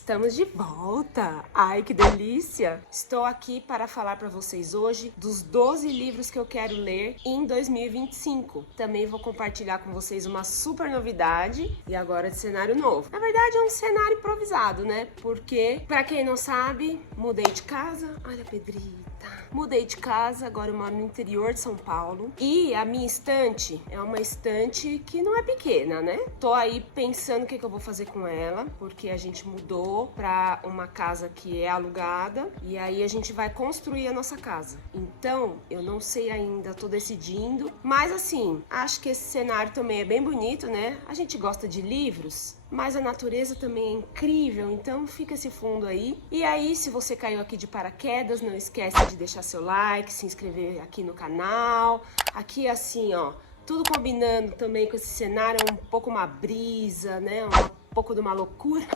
Estamos de volta! Ai, que delícia! Estou aqui para falar para vocês hoje dos 12 livros que eu quero ler em 2025. Também vou compartilhar com vocês uma super novidade e agora de cenário novo. Na verdade é um cenário improvisado, né? Porque, para quem não sabe, mudei de casa. Olha, Pedrita! Mudei de casa, agora eu moro no interior de São Paulo. E a minha estante é uma estante que não é pequena, né? Tô aí pensando o que eu vou fazer com ela, porque a gente mudou pra uma casa que é alugada e aí a gente vai construir a nossa casa. Então, eu não sei ainda, tô decidindo. Mas assim, acho que esse cenário também é bem bonito, né? A gente gosta de livros, mas a natureza também é incrível, então fica esse fundo aí. E aí, se você caiu aqui de paraquedas, não esquece de deixar seu like, se inscrever aqui no canal. Aqui assim, ó, tudo combinando também com esse cenário, um pouco uma brisa, né? Um pouco de uma loucura.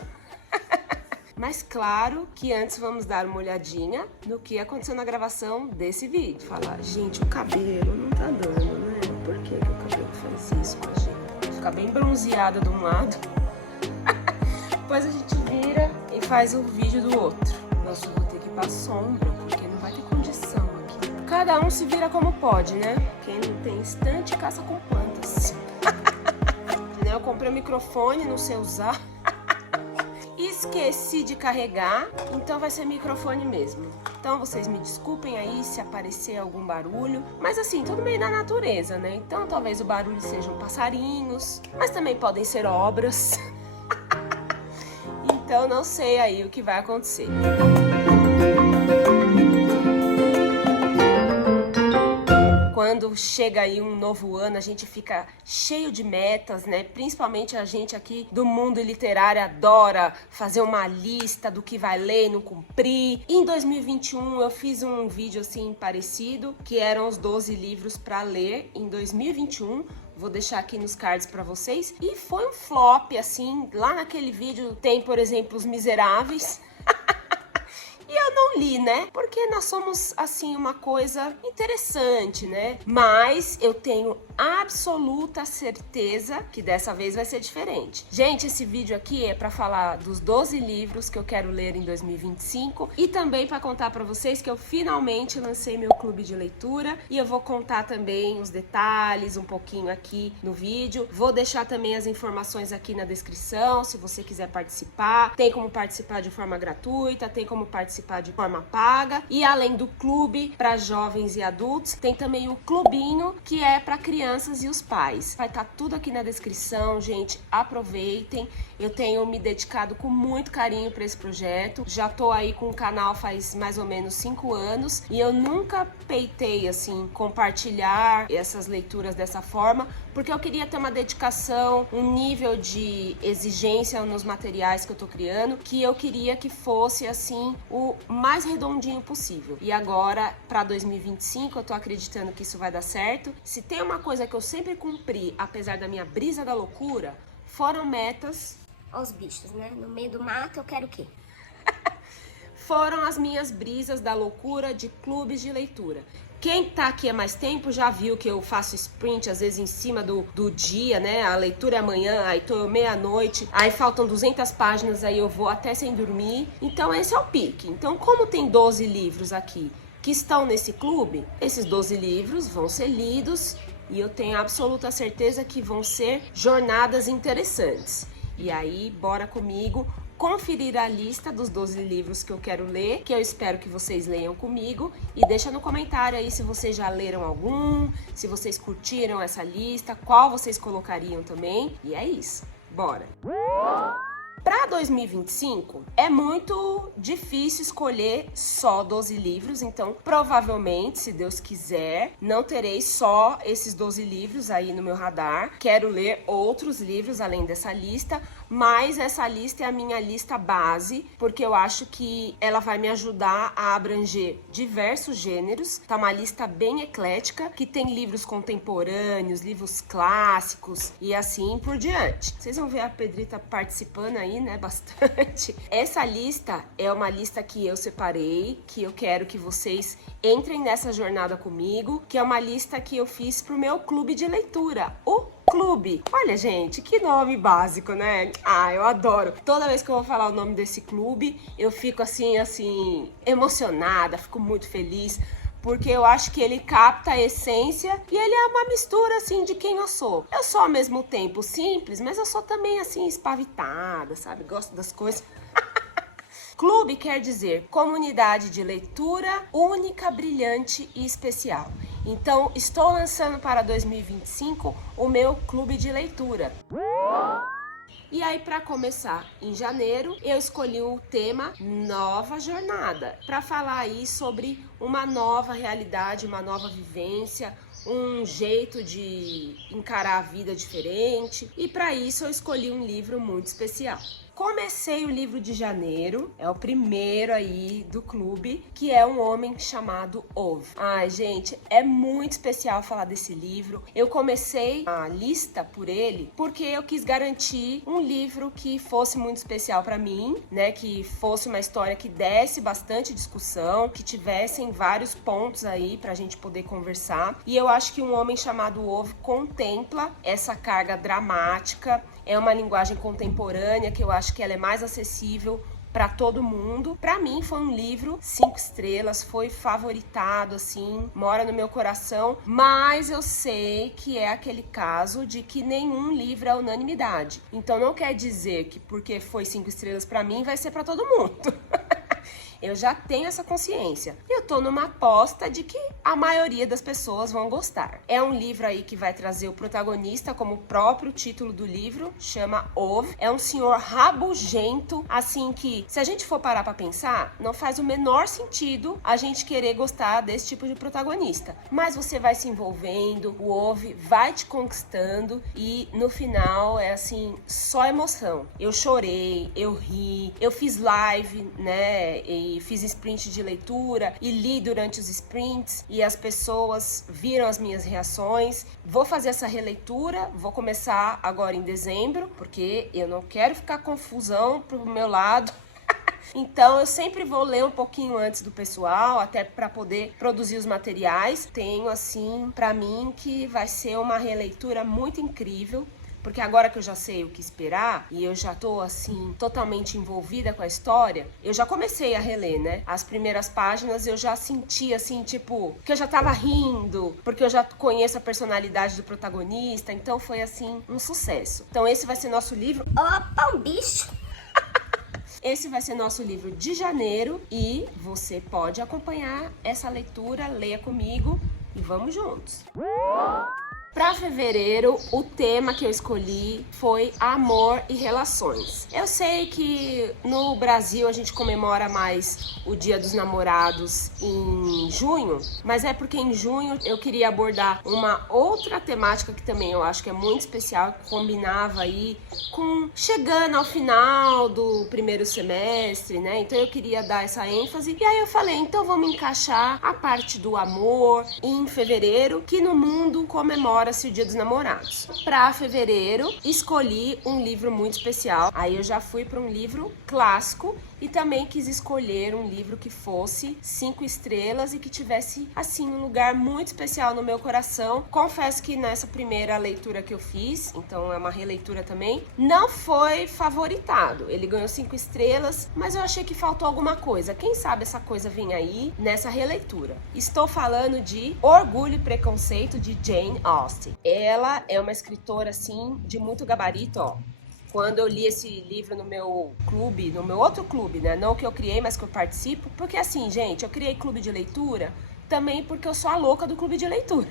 Mas claro que antes vamos dar uma olhadinha no que aconteceu na gravação desse vídeo. Falar, gente, o cabelo não tá dando, né? Por que que o cabelo faz isso com a gente? Fica bem bronzeada de um lado. Depois a gente vira e faz o vídeo do outro. Nossa, eu vou ter que ir pra sombra, porque não vai ter condição aqui. Cada um se vira como pode, né? Quem não tem estante, caça com plantas. Eu comprei o microfone, não sei usar. Esqueci de carregar, então vai ser microfone mesmo. Então vocês me desculpem aí se aparecer algum barulho, mas assim, tudo meio da natureza, né? Então talvez o barulho sejam passarinhos, mas também podem ser obras. Então não sei aí o que vai acontecer. Quando chega aí um novo ano, a gente fica cheio de metas, né? Principalmente a gente aqui do mundo literário adora fazer uma lista do que vai ler e não cumprir. Em 2021 eu fiz um vídeo assim parecido, que eram os 12 livros para ler em 2021. Vou deixar aqui nos cards pra vocês. E foi um flop, assim. Lá naquele vídeo tem, por exemplo, Os Miseráveis. E eu não li, né? Porque nós somos, assim, uma coisa interessante, né? Mas eu tenho absoluta certeza que dessa vez vai ser diferente. Gente, esse vídeo aqui é pra falar dos 12 livros que eu quero ler em 2025 e também pra contar pra vocês que eu finalmente lancei meu clube de leitura e eu vou contar também os detalhes um pouquinho aqui no vídeo. Vou deixar também as informações aqui na descrição, se você quiser participar. Tem como participar de forma gratuita, tem como participar de forma paga. E além do clube para jovens e adultos, tem também o clubinho que é para crianças e os pais. Vai estar tudo aqui na descrição, gente. Aproveitem. Eu tenho me dedicado com muito carinho para esse projeto. Já tô aí com o canal faz mais ou menos 5 anos e eu nunca peitei assim compartilhar essas leituras dessa forma, porque eu queria ter uma dedicação, um nível de exigência nos materiais que eu tô criando, que eu queria que fosse assim o mais redondinho possível. E agora, para 2025, eu tô acreditando que isso vai dar certo. Se tem uma coisa que eu sempre cumpri, apesar da minha brisa da loucura, foram metas. Olha os bichos, né? No meio do mato eu quero o quê? Foram as minhas brisas da loucura de clubes de leitura. Quem tá aqui há mais tempo já viu que eu faço sprint, às vezes em cima do dia, né? A leitura é amanhã, aí tô meia-noite, aí faltam 200 páginas, aí eu vou até sem dormir. Então esse é o pique. Então como tem 12 livros aqui que estão nesse clube, esses 12 livros vão ser lidos e eu tenho absoluta certeza que vão ser jornadas interessantes. E aí, bora comigo conferir a lista dos 12 livros que eu quero ler, que eu espero que vocês leiam comigo, e deixa no comentário aí se vocês já leram algum, se vocês curtiram essa lista, qual vocês colocariam também, e é isso, bora! Para 2025 é muito difícil escolher só 12 livros, então provavelmente, se Deus quiser, não terei só esses 12 livros aí no meu radar. Quero ler outros livros além dessa lista, mas essa lista é a minha lista base, porque eu acho que ela vai me ajudar a abranger diversos gêneros. Tá uma lista bem eclética, que tem livros contemporâneos, livros clássicos e assim por diante. Vocês vão ver a Pedrita participando aí, né, bastante. Essa lista é uma lista que eu separei, que eu quero que vocês entrem nessa jornada comigo, que é uma lista que eu fiz pro meu clube de leitura, o Clube. Olha, gente, que nome básico, né? Ah, eu adoro. Toda vez que eu vou falar o nome desse clube, eu fico assim, emocionada, fico muito feliz. Porque eu acho que ele capta a essência e ele é uma mistura, assim, de quem eu sou. Eu sou, ao mesmo tempo, simples, mas eu sou também, assim, espavitada, sabe? Gosto das coisas. Clube quer dizer comunidade de leitura única, brilhante e especial. Então, estou lançando para 2025 o meu clube de leitura. E aí, para começar, em janeiro, eu escolhi o tema Nova Jornada, para falar aí sobre uma nova realidade, uma nova vivência, um jeito de encarar a vida diferente. E para isso eu escolhi um livro muito especial. Comecei o livro de janeiro, é o primeiro aí do clube, que é Um Homem Chamado Ove. Ai, gente, é muito especial falar desse livro. Eu comecei a lista por ele porque eu quis garantir um livro que fosse muito especial para mim, né? Que fosse uma história que desse bastante discussão, que tivessem vários pontos aí pra gente poder conversar. E eu acho que Um Homem Chamado Ove contempla essa carga dramática. É uma linguagem contemporânea que eu acho que ela é mais acessível para todo mundo. Para mim foi um livro 5 estrelas, foi favoritado, assim, mora no meu coração, mas eu sei que é aquele caso de que nenhum livro é unanimidade. Então não quer dizer que porque foi 5 estrelas para mim vai ser para todo mundo. Eu já tenho essa consciência. E eu tô numa aposta de que a maioria das pessoas vão gostar. É um livro aí que vai trazer o protagonista, como o próprio título do livro, chama Ove. É um senhor rabugento, assim que, se a gente for parar pra pensar, não faz o menor sentido a gente querer gostar desse tipo de protagonista. Mas você vai se envolvendo, o Ove vai te conquistando e no final é assim, só emoção. Eu chorei, eu ri, eu fiz live, né, e fiz sprint de leitura e li durante os sprints e as pessoas viram as minhas reações. Vou fazer essa releitura, vou começar agora em dezembro, porque eu não quero ficar confusão pro meu lado. Então eu sempre vou ler um pouquinho antes do pessoal, até para poder produzir os materiais. Tenho assim, para mim, que vai ser uma releitura muito incrível. Porque agora que eu já sei o que esperar e eu já tô, assim, totalmente envolvida com a história, eu já comecei a reler, né? As primeiras páginas eu já senti, assim, tipo, que eu já tava rindo, porque eu já conheço a personalidade do protagonista, então foi, assim, um sucesso. Então esse vai ser nosso livro. Opa, um bicho! Esse vai ser nosso livro de janeiro e você pode acompanhar essa leitura, leia comigo e vamos juntos! Para fevereiro, o tema que eu escolhi foi amor e relações. Eu sei que no Brasil a gente comemora mais o Dia dos Namorados em junho, mas é porque em junho eu queria abordar uma outra temática que também eu acho que é muito especial, que combinava aí com chegando ao final do primeiro semestre, né? Então eu queria dar essa ênfase. E aí eu falei, então vamos encaixar a parte do amor em fevereiro, que no mundo comemora o Dia dos Namorados. Para fevereiro, escolhi um livro muito especial. Aí eu já fui para um livro clássico e também quis escolher um livro que fosse 5 estrelas e que tivesse, assim, um lugar muito especial no meu coração. Confesso que nessa primeira leitura que eu fiz, então é uma releitura também, não foi favoritado. Ele ganhou 5 estrelas, mas eu achei que faltou alguma coisa. Quem sabe essa coisa vem aí nessa releitura. Estou falando de Orgulho e Preconceito, de Jane Austen. Ela é uma escritora, assim, de muito gabarito, ó. Quando eu li esse livro no meu clube, no meu outro clube, né? Não que eu criei, mas que eu participo. Porque assim, gente, eu criei clube de leitura também porque eu sou a louca do clube de leitura.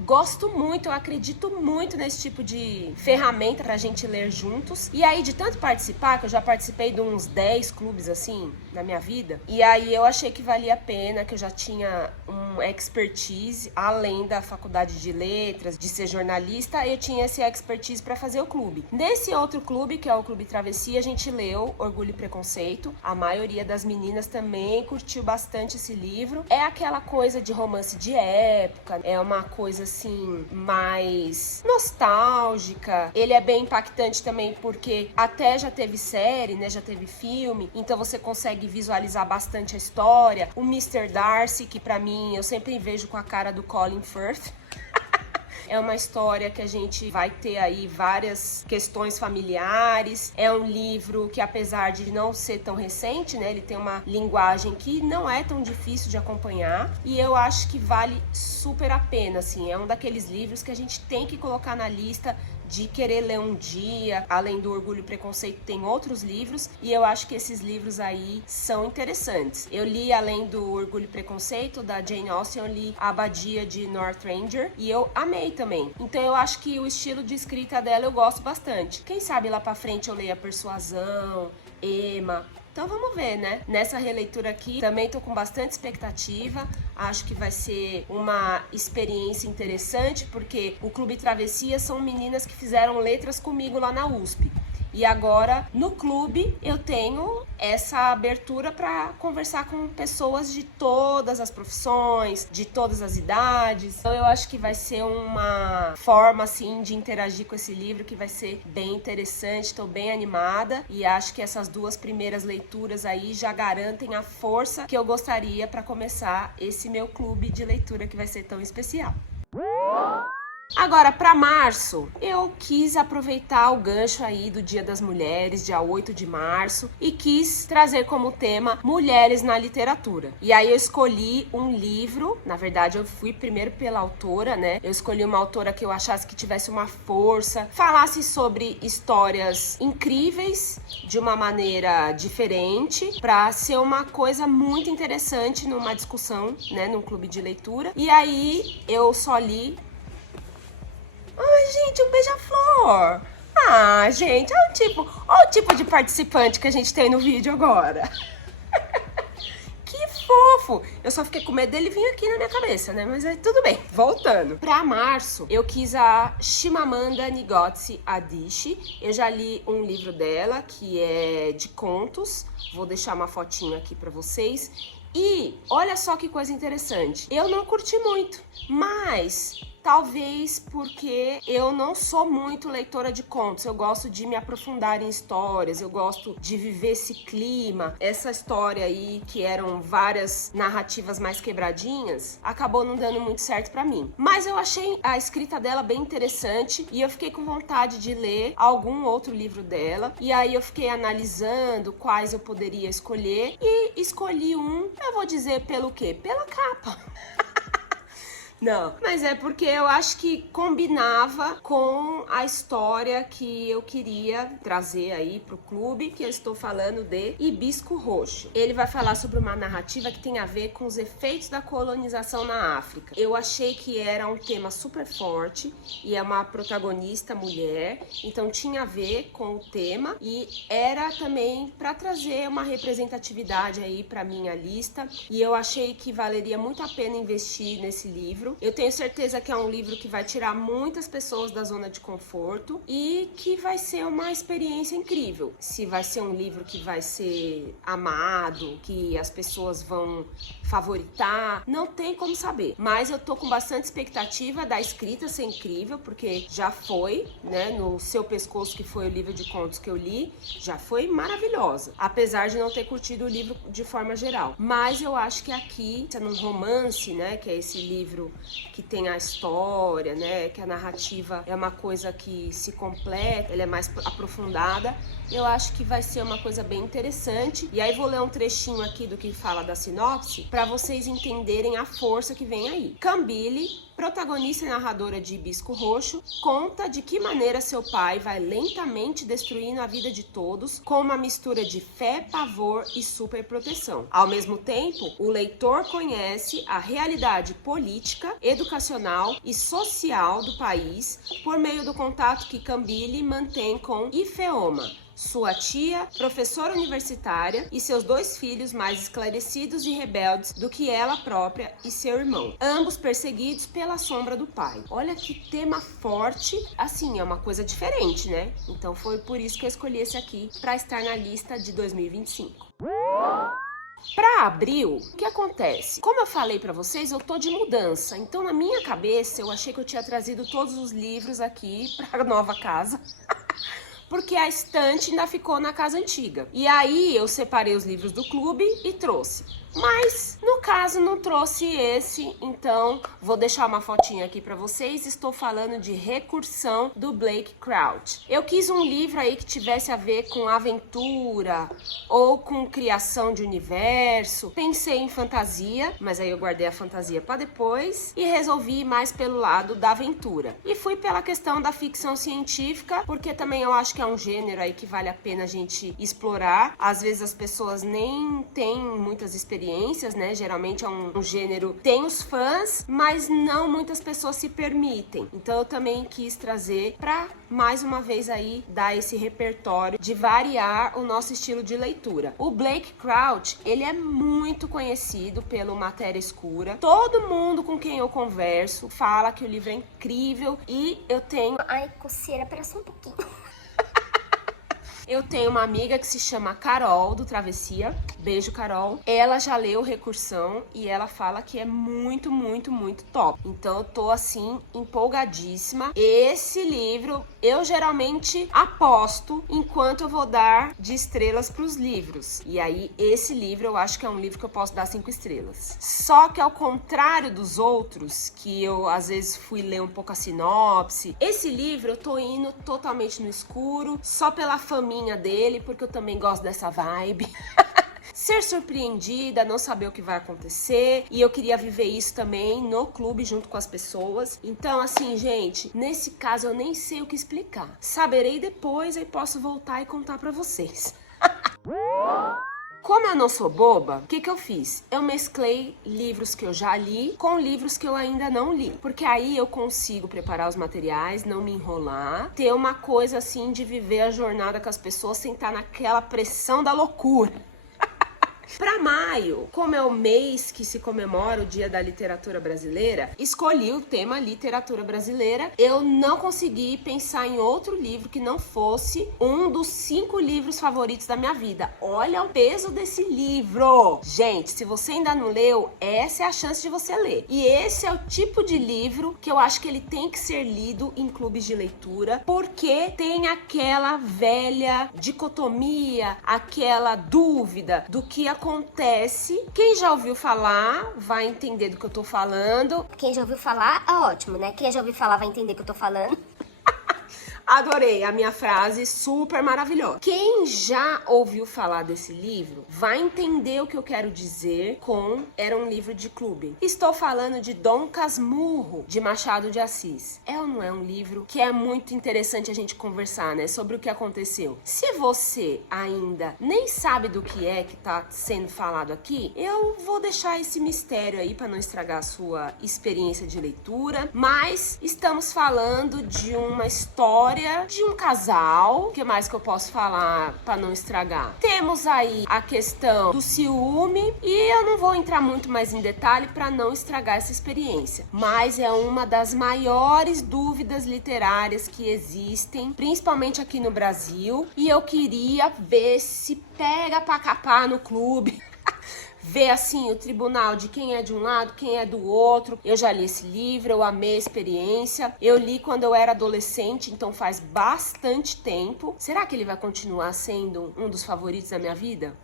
Gosto muito, eu acredito muito nesse tipo de ferramenta pra gente ler juntos. E aí, de tanto participar, que eu já participei de uns 10 clubes assim na minha vida, e aí eu achei que valia a pena, que eu já tinha um expertise, além da faculdade de letras, de ser jornalista, eu tinha esse expertise pra fazer o clube. Nesse outro clube, que é o Clube Travessia, a gente leu Orgulho e Preconceito. A maioria das meninas também curtiu bastante esse livro. É aquela coisa de romance de época, é uma coisa assim, mais nostálgica. Ele é bem impactante também porque até já teve série, né? Já teve filme, então você consegue visualizar bastante a história. O Mr. Darcy, que pra mim, eu sempre vejo com a cara do Colin Firth. É uma história que a gente vai ter aí várias questões familiares. É um livro que, apesar de não ser tão recente, né, ele tem uma linguagem que não é tão difícil de acompanhar. E eu acho que vale super a pena, assim. É um daqueles livros que a gente tem que colocar na lista de querer ler um dia. Além do Orgulho e Preconceito, tem outros livros, e eu acho que esses livros aí são interessantes. Eu li, além do Orgulho e Preconceito, da Jane Austen, eu li A Abadia de Northanger, e eu amei também. Então eu acho que o estilo de escrita dela eu gosto bastante. Quem sabe lá pra frente eu leia Persuasão, Emma. Então vamos ver, né? Nessa releitura aqui, também tô com bastante expectativa. Acho que vai ser uma experiência interessante, porque o Clube Travessia são meninas que fizeram letras comigo lá na USP. E agora, no clube, eu tenho essa abertura para conversar com pessoas de todas as profissões, de todas as idades. Então eu acho que vai ser uma forma, assim, de interagir com esse livro que vai ser bem interessante. Estou bem animada e acho que essas duas primeiras leituras aí já garantem a força que eu gostaria para começar esse meu clube de leitura que vai ser tão especial. Agora, para março, eu quis aproveitar o gancho aí do Dia das Mulheres, dia 8 de março, e quis trazer como tema Mulheres na Literatura. E aí eu escolhi um livro, na verdade eu fui primeiro pela autora, né? Eu escolhi uma autora que eu achasse que tivesse uma força, falasse sobre histórias incríveis, de uma maneira diferente, para ser uma coisa muito interessante numa discussão, né? Num clube de leitura. E aí eu só li... Ai, gente, um beija-flor. Ah, gente, olha o tipo de participante que a gente tem no vídeo agora. Que fofo. Eu só fiquei com medo dele vir aqui na minha cabeça, né? Mas tudo bem. Voltando. Pra março, eu quis a Chimamanda Ngozi Adichie. Eu já li um livro dela, que é de contos. Vou deixar uma fotinho aqui pra vocês. E olha só que coisa interessante. Eu não curti muito, mas... talvez porque eu não sou muito leitora de contos, eu gosto de me aprofundar em histórias, eu gosto de viver esse clima. Essa história aí, que eram várias narrativas mais quebradinhas, acabou não dando muito certo pra mim. Mas eu achei a escrita dela bem interessante e eu fiquei com vontade de ler algum outro livro dela. E aí eu fiquei analisando quais eu poderia escolher e escolhi um, eu vou dizer pelo quê? Pela capa. Não, mas é porque eu acho que combinava com a história que eu queria trazer aí pro clube, que eu estou falando de Hibisco Roxo. Ele vai falar sobre uma narrativa que tem a ver com os efeitos da colonização na África. Eu achei que era um tema super forte e é uma protagonista mulher, então tinha a ver com o tema e era também para trazer uma representatividade aí para minha lista, e eu achei que valeria muito a pena investir nesse livro. Eu tenho certeza que é um livro que vai tirar muitas pessoas da zona de conforto e que vai ser uma experiência incrível. Se vai ser um livro que vai ser amado, que as pessoas vão favoritar, não tem como saber. Mas eu tô com bastante expectativa da escrita ser incrível, porque já foi, né, no Seu Pescoço, que foi o livro de contos que eu li, já foi maravilhosa. Apesar de não ter curtido o livro de forma geral. Mas eu acho que aqui, num romance, né, que é esse livro que tem a história, né, que a narrativa é uma coisa que se completa, ela é mais aprofundada, eu acho que vai ser uma coisa bem interessante. E aí vou ler um trechinho aqui do que fala da sinopse, para vocês entenderem a força que vem aí. Cambile, protagonista e narradora de Hibisco Roxo, conta de que maneira seu pai vai lentamente destruindo a vida de todos com uma mistura de fé, pavor e superproteção. Ao mesmo tempo, o leitor conhece a realidade política, educacional e social do país por meio do contato que Cambile mantém com Ifeoma, sua tia, professora universitária, e seus dois filhos mais esclarecidos e rebeldes do que ela própria e seu irmão, ambos perseguidos pela sombra do pai. Olha que tema forte, assim, é uma coisa diferente, né? Então foi por isso que eu escolhi esse aqui para estar na lista de 2025. Para abril, o que acontece? Como eu falei para vocês, eu tô de mudança. Então, na minha cabeça, eu achei que eu tinha trazido todos os livros aqui para a nova casa. porque a estante ainda ficou na casa antiga. E aí eu separei os livros do clube e trouxe. Mas, no caso, não trouxe esse, então vou deixar uma fotinha aqui pra vocês. Estou falando de Recursão, do Blake Crouch. Eu quis um livro aí que tivesse a ver com aventura ou com criação de universo. Pensei em fantasia, mas aí eu guardei a fantasia pra depois e resolvi ir mais pelo lado da aventura. E fui pela questão da ficção científica, porque também eu acho que é um gênero aí que vale a pena a gente explorar. Às vezes as pessoas nem têm muitas experiências, né? Geralmente é um gênero, tem os fãs, mas não muitas pessoas se permitem. Então eu também quis trazer pra, mais uma vez aí, dar esse repertório de variar o nosso estilo de leitura. O Blake Crouch, ele é muito conhecido pelo Matéria Escura. Todo mundo com quem eu converso fala que o livro é incrível e eu tenho... Ai, coceira, pera só um pouquinho. Eu tenho uma amiga que se chama Carol, do Travessia. Beijo, Carol. Ela já leu Recursão e ela fala que é muito, muito, muito top. Então eu tô, assim, empolgadíssima. Esse livro, eu geralmente aposto enquanto eu vou dar de estrelas pros livros. E aí, esse livro eu acho que é um livro que eu posso dar 5 estrelas. Só que ao contrário dos outros, que eu às vezes fui ler um pouco a sinopse, esse livro eu tô indo totalmente no escuro, só pela família dele, porque eu também gosto dessa vibe. Ser surpreendida, não saber o que vai acontecer, e eu queria viver isso também no clube junto com as pessoas. Então, assim, gente, nesse caso eu nem sei o que explicar. Saberei depois e posso voltar e contar pra vocês. Como eu não sou boba, o que eu fiz? Eu mesclei livros que eu já li com livros que eu ainda não li. Porque aí eu consigo preparar os materiais, não me enrolar, ter uma coisa assim de viver a jornada com as pessoas sem estar naquela pressão da loucura. Para maio, como é o mês que se comemora o Dia da Literatura Brasileira, escolhi o tema literatura brasileira. Eu não consegui pensar em outro livro que não fosse um dos 5 livros favoritos da minha vida. Olha o peso desse livro! Gente, se você ainda não leu, essa é a chance de você ler. E esse é o tipo de livro que eu acho que ele tem que ser lido em clubes de leitura, porque tem aquela velha dicotomia, aquela dúvida do que acontece. Quem já ouviu falar vai entender do que eu tô falando. Quem já ouviu falar, é ótimo, né? Quem já ouviu falar vai entender o que eu tô falando. Adorei a minha frase, super maravilhosa. Quem já ouviu falar desse livro vai entender o que eu quero dizer com Era um Livro de Clube. Estou falando de Dom Casmurro, de Machado de Assis. É ou não é um livro que é muito interessante a gente conversar, né? Sobre o que aconteceu. Se você ainda nem sabe do que é que tá sendo falado aqui, eu vou deixar esse mistério aí para não estragar a sua experiência de leitura. Mas estamos falando de uma história de um casal. O que mais que eu posso falar para não estragar? Temos aí a questão do ciúme e eu não vou entrar muito mais em detalhe para não estragar essa experiência, mas é uma das maiores dúvidas literárias que existem, principalmente aqui no Brasil, e eu queria ver se pega para capar no clube. Ver assim o tribunal de quem é de um lado, quem é do outro. Eu já li esse livro, eu amei a experiência. Eu li quando eu era adolescente, então faz bastante tempo. Será que ele vai continuar sendo um dos favoritos da minha vida?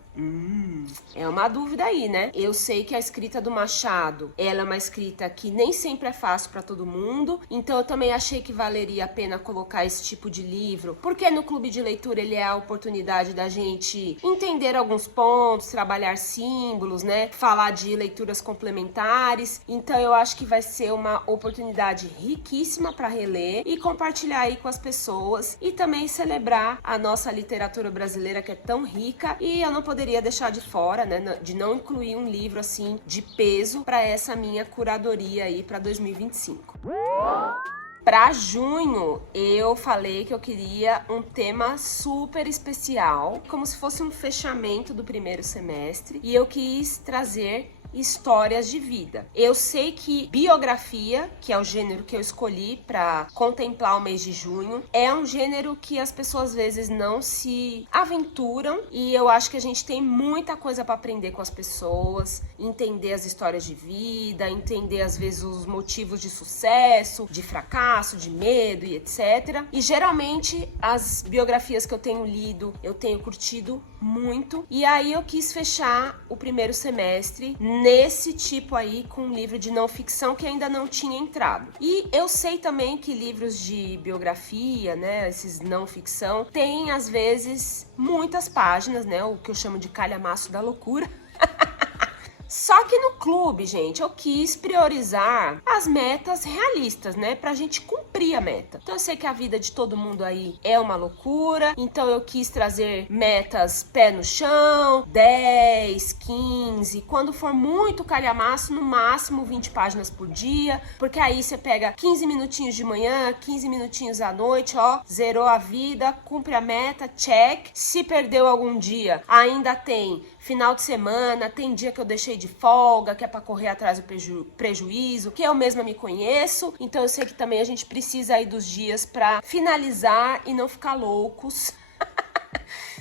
É uma dúvida aí, né? Eu sei que a escrita do Machado, ela é uma escrita que nem sempre é fácil para todo mundo, então eu também achei que valeria a pena colocar esse tipo de livro, porque no clube de leitura ele é a oportunidade da gente entender alguns pontos, trabalhar símbolos, né? Falar de leituras complementares, então eu acho que vai ser uma oportunidade riquíssima para reler e compartilhar aí com as pessoas e também celebrar a nossa literatura brasileira que é tão rica, e eu não poderia deixar de fora, né, de não incluir um livro assim de peso para essa minha curadoria aí para 2025. Para junho, eu falei que eu queria um tema super especial, como se fosse um fechamento do primeiro semestre, e eu quis trazer histórias de vida. Eu sei que biografia, que é o gênero que eu escolhi para contemplar o mês de junho, é um gênero que as pessoas às vezes não se aventuram, e eu acho que a gente tem muita coisa para aprender com as pessoas, entender as histórias de vida, entender às vezes os motivos de sucesso, de fracasso, de medo e etc. E geralmente as biografias que eu tenho lido, eu tenho curtido muito, e aí eu quis fechar o primeiro semestre nesse tipo aí, com um livro de não ficção que ainda não tinha entrado. E eu sei também que livros de biografia, né, esses não ficção, tem às vezes muitas páginas, né, o que eu chamo de calhamaço da loucura. Só que no clube, gente, eu quis priorizar as metas realistas, né? Pra gente cumprir a meta. Então eu sei que a vida de todo mundo aí é uma loucura, então eu quis trazer metas pé no chão, 10, 15, quando for muito calhamaço, no máximo 20 páginas por dia, porque aí você pega 15 minutinhos de manhã, 15 minutinhos à noite, ó, zerou a vida, cumpre a meta, check. Se perdeu algum dia, ainda tem final de semana, tem dia que eu deixei de folga, que é pra correr atrás do prejuízo, que eu mesma me conheço, então eu sei que também a gente precisa aí dos dias pra finalizar e não ficar loucos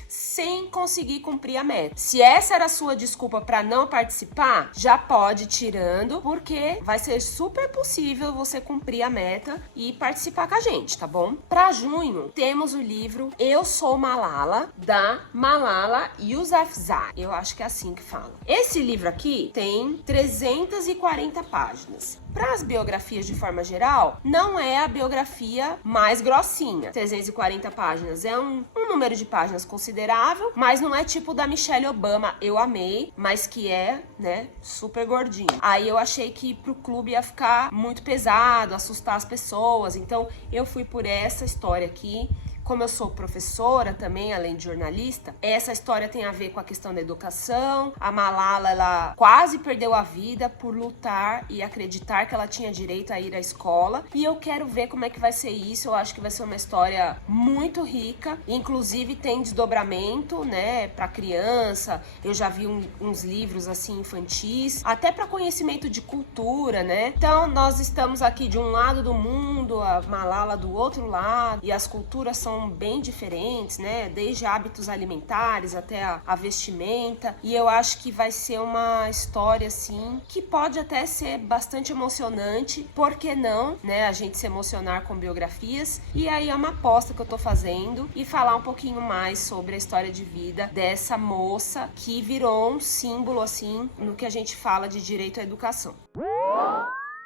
sem conseguir cumprir a meta. Se essa era a sua desculpa para não participar, já pode ir tirando, porque vai ser super possível você cumprir a meta e participar com a gente, tá bom? Para junho, temos o livro Eu Sou Malala, da Malala Yousafzai. Eu acho que é assim que fala. Esse livro aqui tem 340 páginas. Para as biografias de forma geral, não é a biografia mais grossinha. 340 páginas é um número de páginas considerável, mas não é tipo da Michelle Obama, eu amei, mas que é, né, super gordinho. Aí eu achei que pro clube ia ficar muito pesado, assustar as pessoas, então eu fui por essa história aqui. Como eu sou professora também, além de jornalista, essa história tem a ver com a questão da educação. A Malala, ela quase perdeu a vida por lutar e acreditar que ela tinha direito a ir à escola. E eu quero ver como é que vai ser isso. Eu acho que vai ser uma história muito rica. Inclusive tem desdobramento, né, para criança. Eu já vi uns livros assim infantis, até para conhecimento de cultura, né? Então nós estamos aqui de um lado do mundo, a Malala do outro lado, e as culturas são bem diferentes, né? Desde hábitos alimentares até a vestimenta. E eu acho que vai ser uma história, assim, que pode até ser bastante emocionante. Por que não, né? A gente se emocionar com biografias. E aí é uma aposta que eu tô fazendo. E falar um pouquinho mais sobre a história de vida dessa moça que virou um símbolo, assim, no que a gente fala de direito à educação.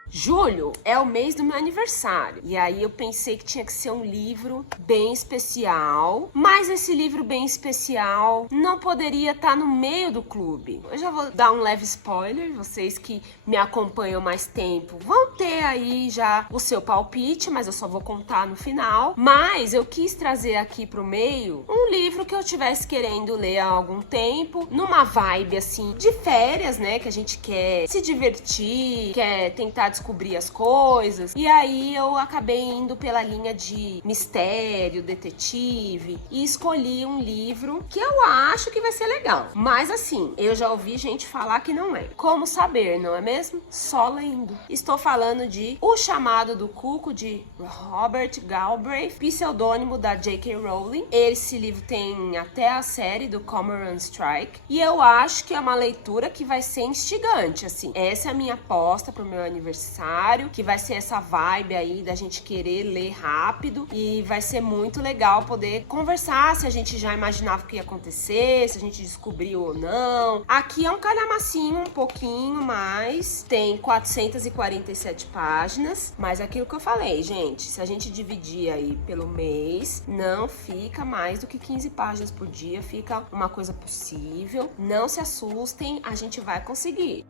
Julho é o mês do meu aniversário, e aí eu pensei que tinha que ser um livro bem especial, mas esse livro bem especial não poderia estar no meio do clube. Eu já vou dar um leve spoiler, vocês que me acompanham mais tempo vão ter aí já o seu palpite, mas eu só vou contar no final. Mas eu quis trazer aqui pro meio um livro que eu tivesse querendo ler há algum tempo, numa vibe assim de férias, né, que a gente quer se divertir, quer tentar descobrir as coisas. E aí eu acabei indo pela linha de mistério, detetive, e escolhi um livro que eu acho que vai ser legal. Mas assim, eu já ouvi gente falar que não é. Como saber, não é mesmo? Só lendo. Estou falando de O Chamado do Cuco, de Robert Galbraith, pseudônimo da J.K. Rowling. Esse livro tem até a série do Cormoran Strike, e eu acho que é uma leitura que vai ser instigante, assim. Essa é a minha aposta pro meu aniversário, que vai ser essa vibe aí da gente querer ler rápido, e vai ser muito legal poder conversar se a gente já imaginava o que ia acontecer, se a gente descobriu ou não. Aqui é um calhamacinho um pouquinho mais, tem 447 páginas, mas é aquilo que eu falei, gente, se a gente dividir aí pelo mês, não fica mais do que 15 páginas por dia, fica uma coisa possível. Não se assustem, a gente vai conseguir.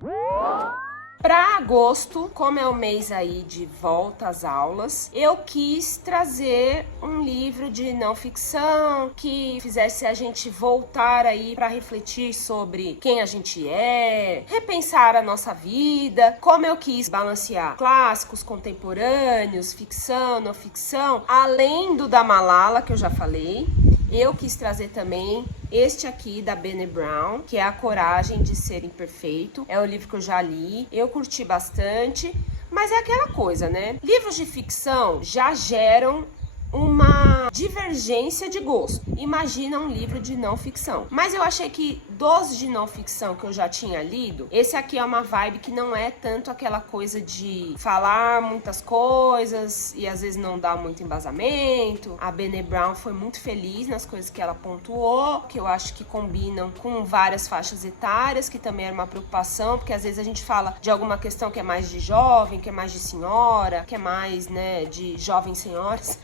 Para agosto, como é o mês aí de volta às aulas, eu quis trazer um livro de não ficção que fizesse a gente voltar aí para refletir sobre quem a gente é, repensar a nossa vida. Como eu quis balancear clássicos, contemporâneos, ficção, não ficção, além do da Malala, que eu já falei, eu quis trazer também este aqui da Brené Brown, que é A Coragem de Ser Imperfeito. É um livro que eu já li, eu curti bastante, mas é aquela coisa, né? Livros de ficção já geram uma divergência de gosto. Imagina um livro de não ficção. Mas eu achei que dos de não ficção que eu já tinha lido, esse aqui é uma vibe que não é tanto aquela coisa de falar muitas coisas e às vezes não dar muito embasamento. A Brené Brown foi muito feliz nas coisas que ela pontuou, que eu acho que combinam com várias faixas etárias, que também era uma preocupação, porque às vezes a gente fala de alguma questão que é mais de jovem, que é mais de senhora, que é mais, né, de jovens senhoras.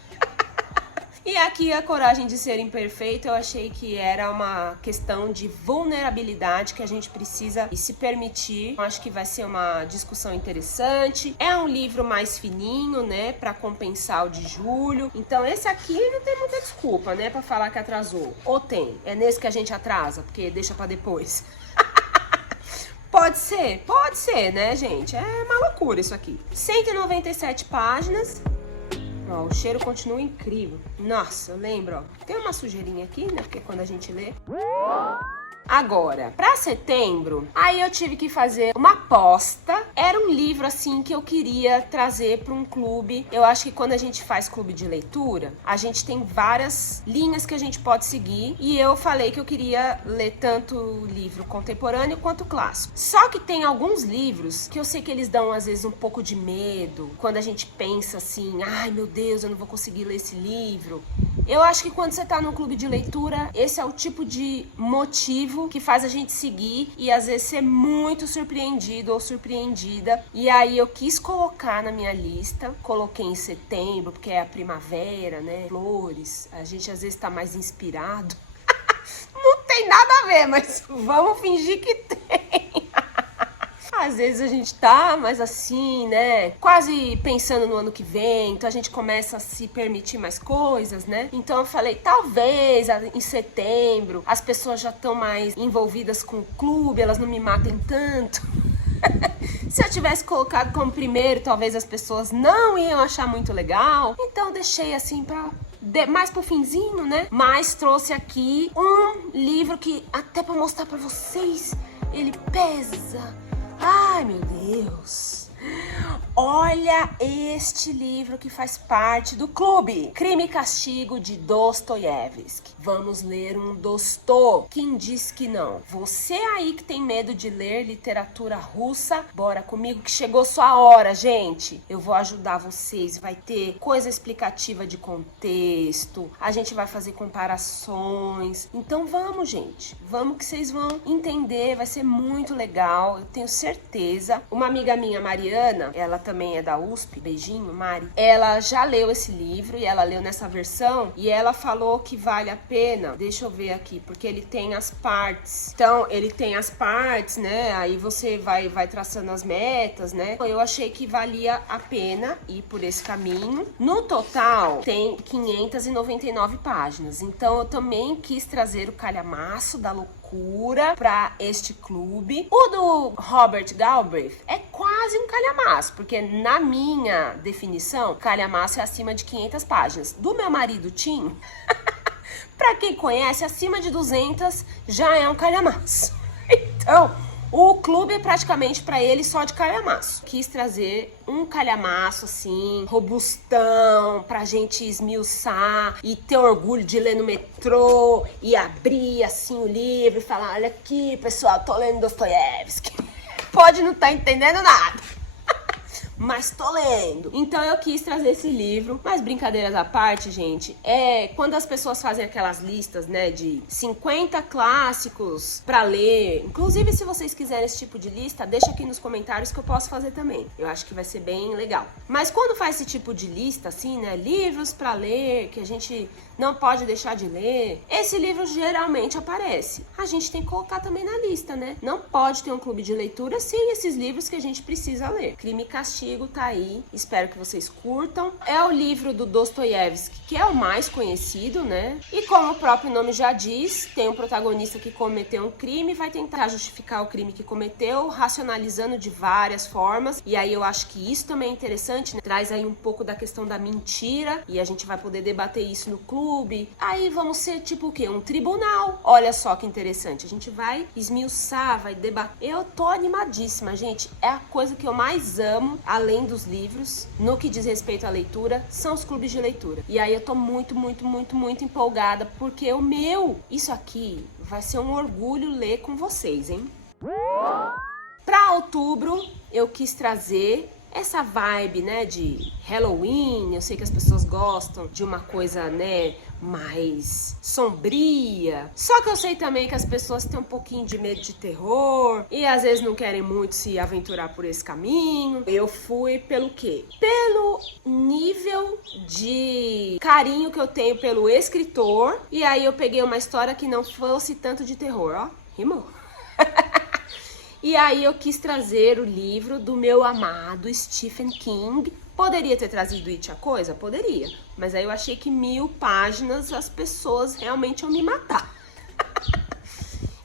E aqui A Coragem de Ser Imperfeito, eu achei que era uma questão de vulnerabilidade que a gente precisa se permitir. Eu acho que vai ser uma discussão interessante. É um livro mais fininho, né, pra compensar o de julho. Então esse aqui não tem muita desculpa, né, pra falar que atrasou. Ou tem? É nesse que a gente atrasa, porque deixa pra depois. Pode ser, né, gente? É uma loucura isso aqui. 197 páginas. Ó, o cheiro continua incrível. Nossa, eu lembro, ó. Tem uma sujeirinha aqui, né? Porque quando a gente lê... Agora, pra setembro, aí eu tive que fazer uma aposta. Era um livro, assim, que eu queria trazer pra um clube. Eu acho que quando a gente faz clube de leitura, a gente tem várias linhas que a gente pode seguir. E eu falei que eu queria ler tanto livro contemporâneo quanto clássico. Só que tem alguns livros que eu sei que eles dão, às vezes, um pouco de medo. Quando a gente pensa assim, ai, meu Deus, eu não vou conseguir ler esse livro. Eu acho que quando você tá no clube de leitura, esse é o tipo de motivo que faz a gente seguir e às vezes ser muito surpreendido ou surpreendida. E aí eu quis colocar na minha lista, coloquei em setembro, porque é a primavera, né? Flores, a gente às vezes tá mais inspirado. Não tem nada a ver, mas vamos fingir que tem. Às vezes a gente tá mais assim, né, quase pensando no ano que vem, então a gente começa a se permitir mais coisas, né? Então eu falei, talvez em setembro as pessoas já estão mais envolvidas com o clube, elas não me matem tanto. Se eu tivesse colocado como primeiro, talvez as pessoas não iam achar muito legal. Então eu deixei assim pra... mais pro finzinho, né? Mas trouxe aqui um livro que, até pra mostrar pra vocês, ele pesa... Ai, meu Deus! Olha este livro que faz parte do clube. Crime e Castigo, de Dostoiévski. Vamos ler um Dostô. Quem diz que não? Você aí que tem medo de ler literatura russa, bora comigo que chegou sua hora, gente. Eu vou ajudar vocês. Vai ter coisa explicativa de contexto. A gente vai fazer comparações. Então vamos, gente. Vamos que vocês vão entender. Vai ser muito legal. Eu tenho certeza. Uma amiga minha, Mariana, ela também é da USP, beijinho, Mari. Ela já leu esse livro e ela leu nessa versão e ela falou que vale a pena. Deixa eu ver aqui, porque ele tem as partes. Então, ele tem as partes, né? Aí você vai traçando as metas, né? Eu achei que valia a pena ir por esse caminho. No total, tem 599 páginas. Então, eu também quis trazer o calhamaço da loucura para este clube. O do Robert Galbraith é quase um calhamaço, porque na minha definição, calhamaço é acima de 500 páginas. Do meu marido Tim, para quem conhece, acima de 200 já é um calhamaço. Então, o clube é praticamente para ele só de calhamaço. Quis trazer um calhamaço assim, robustão, pra gente esmiuçar e ter orgulho de ler no metrô e abrir assim o livro e falar, olha aqui, pessoal, tô lendo Dostoiévski. Pode não estar entendendo nada, mas tô lendo. Então eu quis trazer esse livro. Mas brincadeiras à parte, gente, quando as pessoas fazem aquelas listas, né, de 50 clássicos pra ler. Inclusive, se vocês quiserem esse tipo de lista, deixa aqui nos comentários que eu posso fazer também. Eu acho que vai ser bem legal. Mas quando faz esse tipo de lista, assim, né, livros pra ler, que a gente não pode deixar de ler, esse livro geralmente aparece. A gente tem que colocar também na lista, né? Não pode ter um clube de leitura sem esses livros que a gente precisa ler. Crime e Castigo tá aí, espero que vocês curtam. É o livro do Dostoiévski, que é o mais conhecido, né? E como o próprio nome já diz, tem um protagonista que cometeu um crime e vai tentar justificar o crime que cometeu, racionalizando de várias formas. E aí eu acho que isso também é interessante, né? Traz aí um pouco da questão da mentira e a gente vai poder debater isso no clube. clube. Aí vamos ser tipo o quê? Um tribunal. Olha só que interessante. A gente vai esmiuçar, vai debater. Eu tô animadíssima, gente. É a coisa que eu mais amo, além dos livros, no que diz respeito à leitura, são os clubes de leitura. E aí eu tô muito empolgada, porque isso aqui vai ser um orgulho ler com vocês, hein? Para outubro, eu quis trazer essa vibe, né, de Halloween. Eu sei que as pessoas gostam de uma coisa, né, mais sombria. Só que eu sei também que as pessoas têm um pouquinho de medo de terror e às vezes não querem muito se aventurar por esse caminho. Eu fui pelo quê? Pelo nível de carinho que eu tenho pelo escritor. E aí eu peguei uma história que não fosse tanto de terror, ó. Rimou. E aí eu quis trazer o livro do meu amado Stephen King. Poderia ter trazido It a Coisa? Poderia. Mas aí eu achei que 1000 páginas as pessoas realmente iam me matar.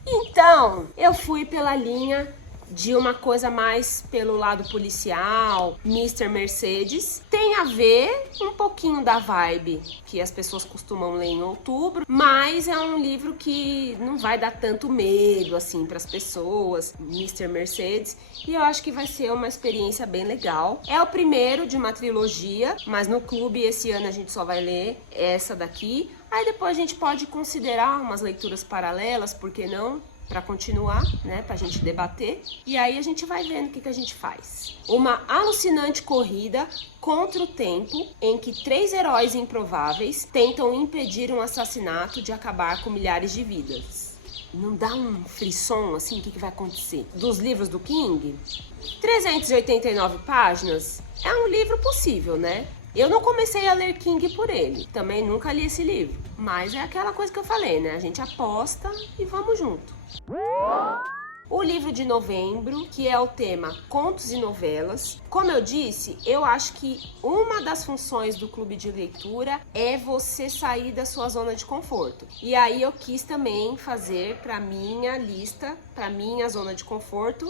Então, eu fui pela linha de uma coisa mais pelo lado policial, Mr. Mercedes. Tem a ver um pouquinho da vibe que as pessoas costumam ler em outubro, mas é um livro que não vai dar tanto medo assim para as pessoas, Mr. Mercedes, e eu acho que vai ser uma experiência bem legal. É o primeiro de uma trilogia, mas no clube esse ano a gente só vai ler essa daqui. Aí depois a gente pode considerar umas leituras paralelas, por que não? Para continuar, né, pra gente debater. E aí a gente vai vendo o que a gente faz. Uma alucinante corrida contra o tempo em que 3 heróis improváveis tentam impedir um assassinato de acabar com milhares de vidas. Não dá um frisson assim, o que vai acontecer? Dos livros do King, 389 páginas é um livro possível, né? Eu não comecei a ler King por ele, também nunca li esse livro, mas é aquela coisa que eu falei, né? A gente aposta e vamos junto. O livro de novembro, que é o tema Contos e Novelas. Como eu disse, eu acho que uma das funções do clube de leitura é você sair da sua zona de conforto. E aí eu quis também fazer para minha lista, para minha zona de conforto,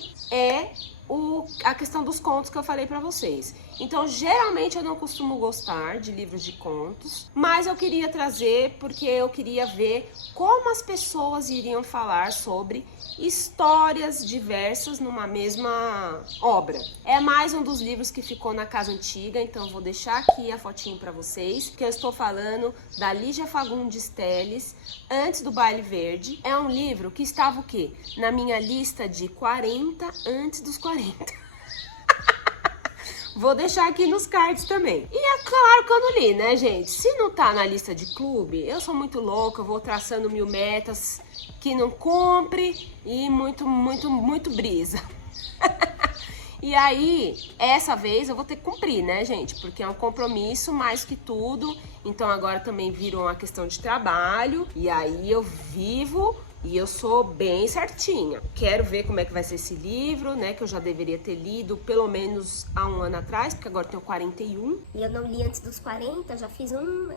a questão dos contos que eu falei para vocês. Então, geralmente eu não costumo gostar de livros de contos, mas eu queria trazer porque eu queria ver como as pessoas iriam falar sobre histórias diversas numa mesma obra. É mais um dos livros que ficou na casa antiga, então eu vou deixar aqui a fotinho para vocês, que eu estou falando da Lígia Fagundes Telles, Antes do Baile Verde. É um livro que estava o quê? Na minha lista de 40 antes dos 40. Vou deixar aqui nos cards também. E é claro que eu não li, né, gente? Se não tá na lista de clube, eu sou muito louca, eu vou traçando 1000 metas que não cumpre e muito brisa. E aí, essa vez eu vou ter que cumprir, né, gente? Porque é um compromisso mais que tudo. Então agora também virou uma questão de trabalho. E aí eu vivo e eu sou bem certinha. Quero ver como é que vai ser esse livro, né? Que eu já deveria ter lido pelo menos há 1 ano atrás, porque agora eu tenho 41. E eu não li antes dos 40, já fiz um...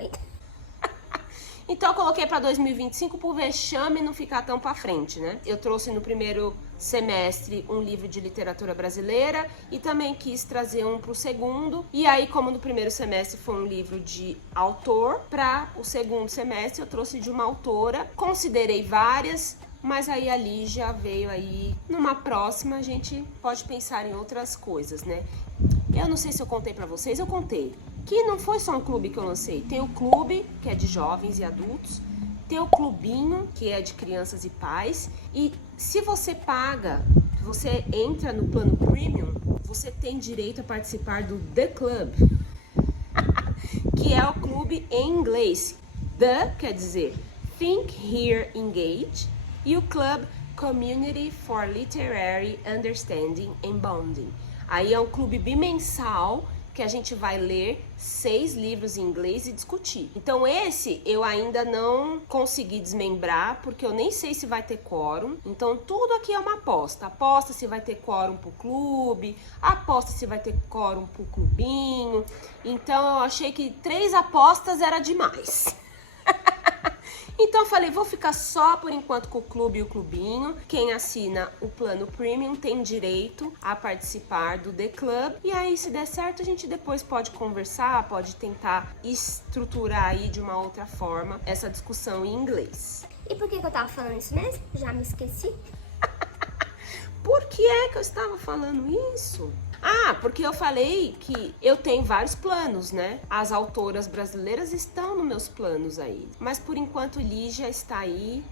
Então eu coloquei para 2025 por vexame não ficar tão para frente, né? Eu trouxe no primeiro semestre um livro de literatura brasileira e também quis trazer um para o segundo. E aí, como no primeiro semestre foi um livro de autor, para o segundo semestre eu trouxe de uma autora. Considerei várias, mas aí a Lígia veio aí. Numa próxima a gente pode pensar em outras coisas, né? Eu não sei se eu contei para vocês, eu contei. Que não foi só um clube que eu lancei. Tem o clube, que é de jovens e adultos. Tem o clubinho, que é de crianças e pais. E se você paga, você entra no plano premium, você tem direito a participar do The Club. Que é o clube em inglês. The quer dizer Think, Hear, Engage. E o Club Community for Literary Understanding and Bonding. Aí é um clube bimensal que a gente vai ler 6 livros em inglês e discutir. Então esse eu ainda não consegui desmembrar, porque eu nem sei se vai ter quórum. Então tudo aqui é uma aposta. Aposta se vai ter quórum pro clube, aposta se vai ter quórum pro clubinho. Então eu achei que 3 apostas era demais. Então eu falei, vou ficar só por enquanto com o clube e o clubinho. Quem assina o plano premium tem direito a participar do The Club. E aí, se der certo, a gente depois pode conversar, pode tentar estruturar aí de uma outra forma essa discussão em inglês. E por que eu tava falando isso mesmo? Já me esqueci. Por que é que eu estava falando isso? Ah, porque eu falei que eu tenho vários planos, né? As autoras brasileiras estão nos meus planos aí. Mas por enquanto Lígia está aí.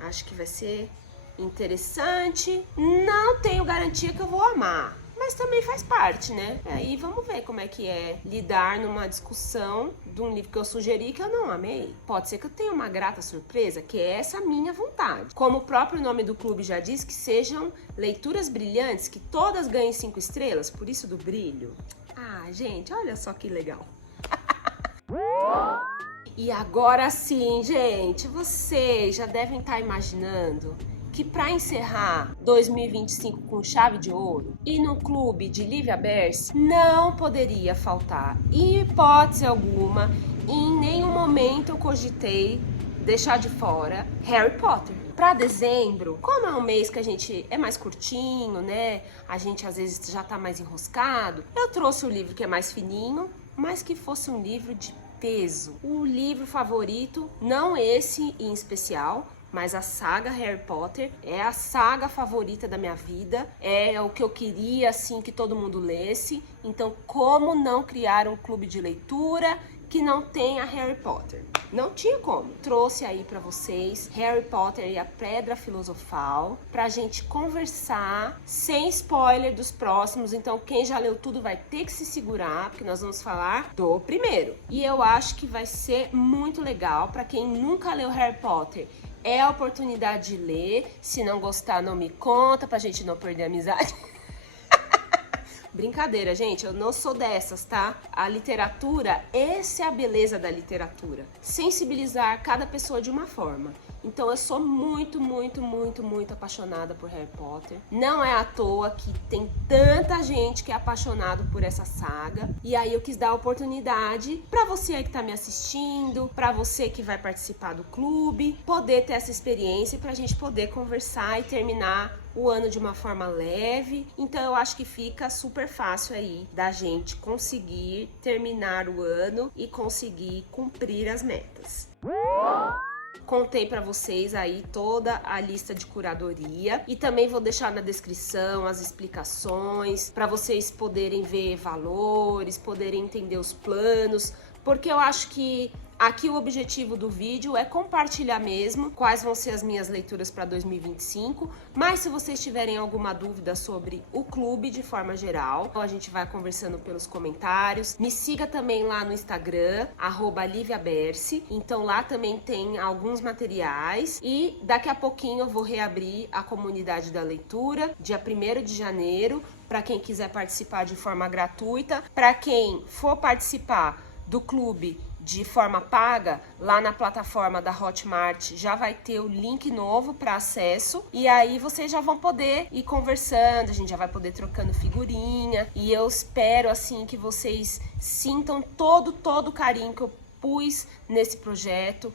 Acho que vai ser interessante. Não tenho garantia que eu vou amar. Mas também faz parte, né? Aí vamos ver como é que é lidar numa discussão de um livro que eu sugeri que eu não amei. Pode ser que eu tenha uma grata surpresa, que é essa minha vontade. Como o próprio nome do clube já diz, que sejam leituras brilhantes, que todas ganhem 5 estrelas, por isso do brilho. Ah, gente, olha só que legal. E agora sim, gente, vocês já devem estar imaginando que para encerrar 2025 com chave de ouro e no clube de Lívia Berce não poderia faltar, em hipótese alguma, em nenhum momento eu cogitei deixar de fora Harry Potter. Para dezembro, como é um mês que a gente é mais curtinho, né? A gente às vezes já tá mais enroscado. Eu trouxe o livro que é mais fininho, mas que fosse um livro de peso. O livro favorito, não esse em especial, mas a saga Harry Potter é a saga favorita da minha vida, é o que eu queria, assim, que todo mundo lesse. Então, como não criar um clube de leitura que não tenha Harry Potter? Não tinha como. Trouxe aí pra vocês Harry Potter e a Pedra Filosofal pra gente conversar sem spoiler dos próximos. Então, quem já leu tudo vai ter que se segurar, porque nós vamos falar do primeiro. E eu acho que vai ser muito legal pra quem nunca leu Harry Potter. É a oportunidade de ler. Se não gostar, não me conta, pra gente não perder a amizade. Brincadeira, gente, eu não sou dessas, tá? A literatura, essa é a beleza da literatura. Sensibilizar cada pessoa de uma forma. Então eu sou muito apaixonada por Harry Potter. Não é à toa que tem tanta gente que é apaixonado por essa saga. E aí eu quis dar a oportunidade pra você aí que tá me assistindo, pra você que vai participar do clube, poder ter essa experiência e pra gente poder conversar e terminar o ano de uma forma leve. Então eu acho que fica super fácil aí da gente conseguir terminar o ano e conseguir cumprir as metas. Contei para vocês aí toda a lista de curadoria e também vou deixar na descrição as explicações para vocês poderem ver valores, poderem entender os planos, porque eu acho que aqui o objetivo do vídeo é compartilhar mesmo quais vão ser as minhas leituras para 2025, mas se vocês tiverem alguma dúvida sobre o clube de forma geral, a gente vai conversando pelos comentários. Me siga também lá no Instagram, @LíviaBerce, então lá também tem alguns materiais e daqui a pouquinho eu vou reabrir a comunidade da leitura, dia 1º de janeiro, para quem quiser participar de forma gratuita. Para quem for participar do clube de forma paga, lá na plataforma da Hotmart já vai ter o link novo para acesso e aí vocês já vão poder ir conversando, a gente já vai poder trocando figurinha e eu espero assim que vocês sintam todo o carinho que eu pus nesse projeto.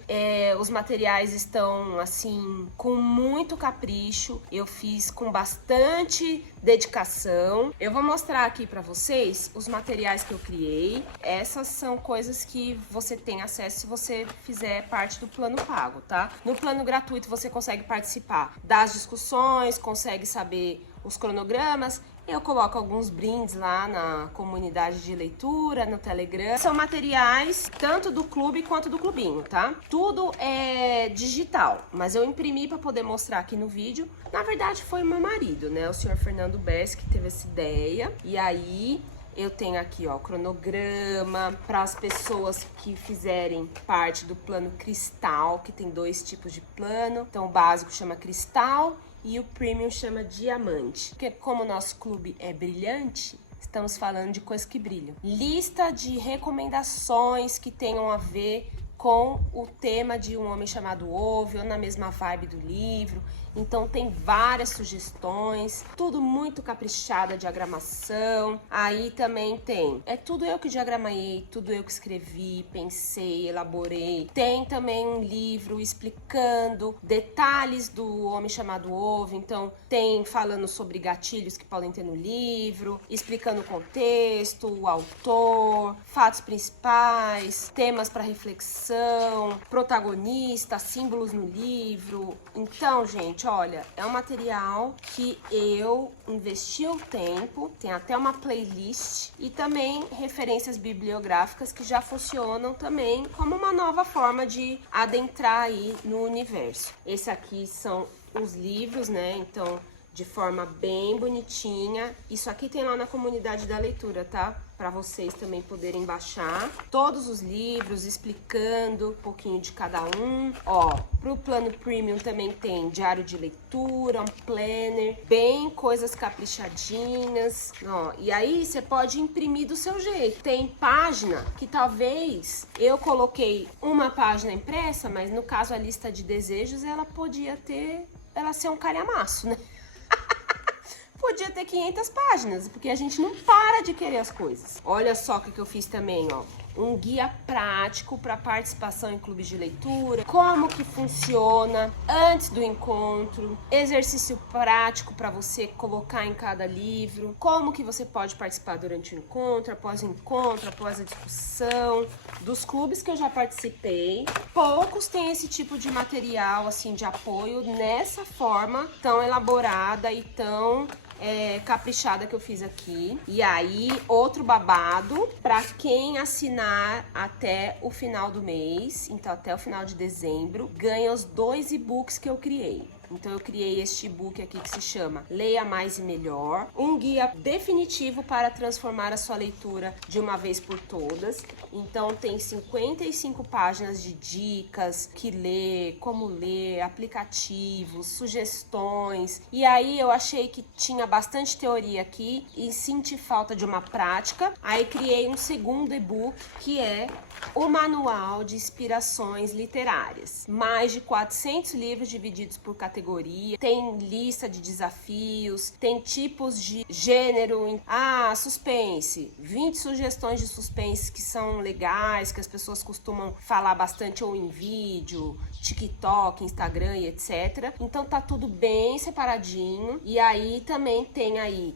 Os materiais estão assim com muito capricho, eu fiz com bastante dedicação. Eu vou mostrar aqui para vocês os materiais que eu criei. Essas são coisas que você tem acesso se você fizer parte do plano pago, tá? No plano gratuito você consegue participar das discussões, consegue saber os cronogramas. Eu coloco alguns brindes lá na comunidade de leitura, no Telegram. São materiais tanto do clube quanto do clubinho, tá? Tudo é digital, mas eu imprimi para poder mostrar aqui no vídeo. Na verdade foi o meu marido, né? O senhor Fernando Berce que teve essa ideia. E aí eu tenho aqui, ó, o cronograma para as pessoas que fizerem parte do plano cristal, que tem 2 tipos de plano. Então o básico chama cristal e o premium chama diamante. Porque como o nosso clube é brilhante, estamos falando de coisas que brilham. Lista de recomendações que tenham a ver com o tema de Um Homem Chamado Ove, ou na mesma vibe do livro. Então tem várias sugestões, tudo muito caprichado, a diagramação. Aí também tem, é tudo eu que diagramei, tudo eu que escrevi, pensei, elaborei. Tem também um livro explicando detalhes do Homem Chamado Ove, então tem falando sobre gatilhos que podem ter no livro, explicando o contexto, o autor, fatos principais, temas para reflexão, protagonista, símbolos no livro. Então, gente, olha, é um material que eu investi um tempo, tem até uma playlist e também referências bibliográficas que já funcionam também como uma nova forma de adentrar aí no universo. Esse aqui são os livros, né? Então, de forma bem bonitinha. Isso aqui tem lá na comunidade da leitura, tá? Para vocês também poderem baixar todos os livros, explicando um pouquinho de cada um. Ó, pro plano premium também tem diário de leitura, um planner, bem coisas caprichadinhas. Ó, e aí você pode imprimir do seu jeito. Tem página que talvez eu coloquei uma página impressa, mas no caso a lista de desejos ela podia ter, ela ser um calhamaço, né? Podia ter 500 páginas, porque a gente não para de querer as coisas. Olha só o que eu fiz também, ó. Um guia prático para participação em clubes de leitura, como que funciona antes do encontro, exercício prático para você colocar em cada livro, como que você pode participar durante o encontro, após a discussão. Dos clubes que eu já participei, poucos têm esse tipo de material assim de apoio nessa forma tão elaborada e tão caprichada que eu fiz aqui. E aí, outro babado para quem assinar até o final do mês, então até o final de dezembro, ganha os 2 e-books que eu criei. Então eu criei este e-book aqui que se chama Leia Mais e Melhor, um guia definitivo para transformar a sua leitura de uma vez por todas. Então tem 55 páginas de dicas, que ler, como ler, aplicativos, sugestões. E aí eu achei que tinha bastante teoria aqui e senti falta de uma prática. Aí criei um segundo e-book que é o Manual de Inspirações Literárias. Mais de 400 livros divididos por categoria, tem lista de desafios, tem tipos de gênero, suspense, 20 sugestões de suspense que são legais, que as pessoas costumam falar bastante ou em vídeo, TikTok, Instagram e etc. Então tá tudo bem separadinho. E aí também tem aí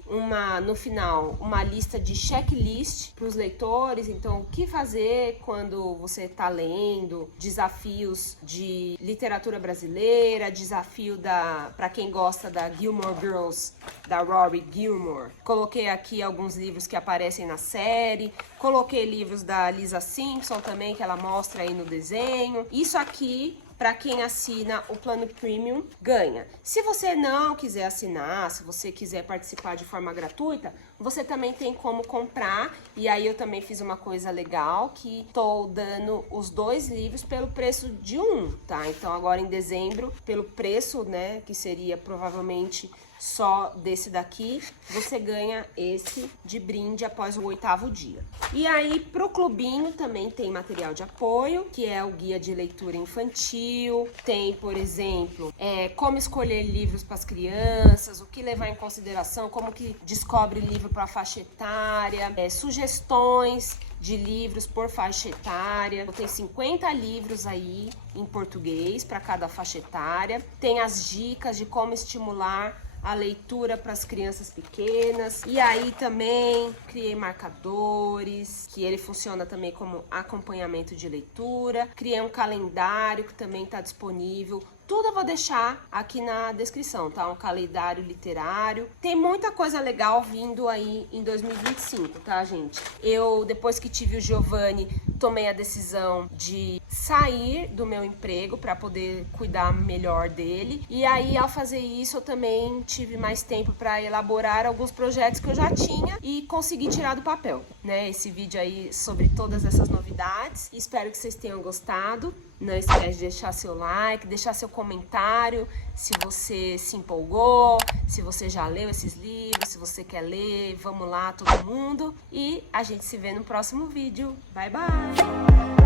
no final uma lista de checklist para os leitores, então o que fazer quando você tá lendo, desafios de literatura brasileira, desafio para quem gosta da Gilmore Girls, da Rory Gilmore. Coloquei aqui alguns livros que aparecem na série, coloquei livros da Lisa Simpson também, que ela mostra aí no desenho. Isso aqui, para quem assina o plano premium, ganha. Se você não quiser assinar, se você quiser participar de forma gratuita, você também tem como comprar. E aí eu também fiz uma coisa legal, que tô dando os 2 livros pelo preço de um, tá? Então agora em dezembro, pelo preço, né, que seria provavelmente só desse daqui, você ganha esse de brinde após o 8º dia. E aí pro clubinho também tem material de apoio, que é o guia de leitura infantil, tem, por exemplo, como escolher livros para as crianças, o que levar em consideração, como que descobre livro para faixa etária, sugestões de livros por faixa etária. Tem 50 livros aí em português para cada faixa etária. Tem as dicas de como estimular a leitura para as crianças pequenas. E aí também criei marcadores, que ele funciona também como acompanhamento de leitura. Criei um calendário que também está disponível. Tudo eu vou deixar aqui na descrição, tá? Um calendário literário. Tem muita coisa legal vindo aí em 2025, tá, gente? Eu, depois que tive o Giovanni, tomei a decisão de sair do meu emprego para poder cuidar melhor dele. E aí, ao fazer isso, eu também tive mais tempo para elaborar alguns projetos que eu já tinha e consegui tirar do papel, né? Esse vídeo aí sobre todas essas novidades. Espero que vocês tenham gostado. Não esquece de deixar seu like, deixar seu comentário, se você se empolgou, se você já leu esses livros, se você quer ler, vamos lá todo mundo. E a gente se vê no próximo vídeo. Bye, bye!